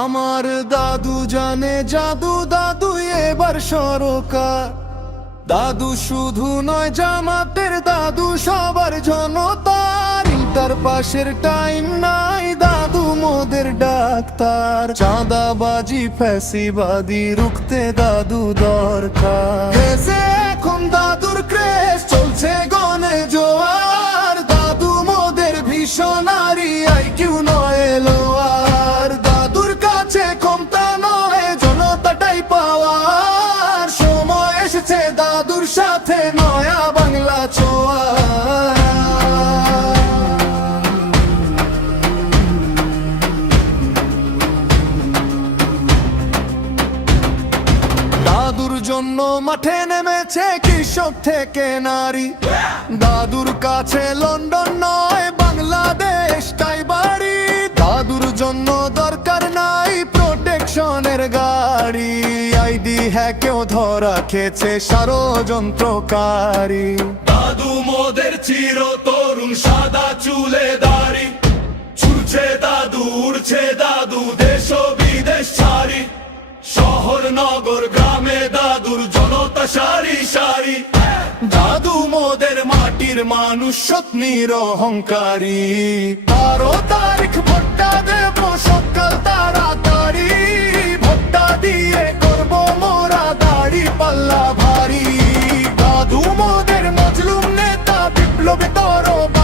আমার দাদু জানে জাদু, দাদু এবার সরকার। দাদু শুধু নয় জামাতের, দাদু সবার জনতার। ইন্টার পাশের টাইম নাই, দাদু মোদের ডাক্তার। চাঁদাবাজি ফ্যাসিবাদী রুখতে দাদু দরকার। দেশে এখন দাদুর ক্রেজ চলছে গনে জোয়ার। দাদু মোদের ভীষণারি, আইকিউ নয় লোয়ার। দাদুর কাছে ক্ষমতা নয়, জনতাটাই পাওয়ার। সময় এসেছে দাদুর সাথে নয়া বাংলা ছোঁয়ার। দাদুর জন্য মাঠে নেমেছে কৃষক থেকে নারী। দাদুর কাছে লন্ডন নয়, বাংলাদেশটাই বাড়ি। দাদুর জন্য দরকার নাই প্রোটেকশনের গাড়ি। আইডি হ্যাকেও ধরা খেয়েছে ষড়যন্ত্রকারী। দাদু মোদের চির তরুণ, সাদা চুলে দাড়ি। ছুটছে দাদু, উড়ছে দাদু, দেশ ও বিদেশ ছাড়ি। শহর নগর গ্রামে দাদুর জনতা সারি সারি। দাদু মোদের মাটির মানুষ, স্বপ্নের অহংকারী। 12 তারিখ ভোটটা দেব সকাল তাড়াতাড়ি। ভোটটা দিয়ে করব মোরা দাড়ি পাল্লা ভারী। দাদু মোদের মজলুম নেতা, বিপ্লবী তরফ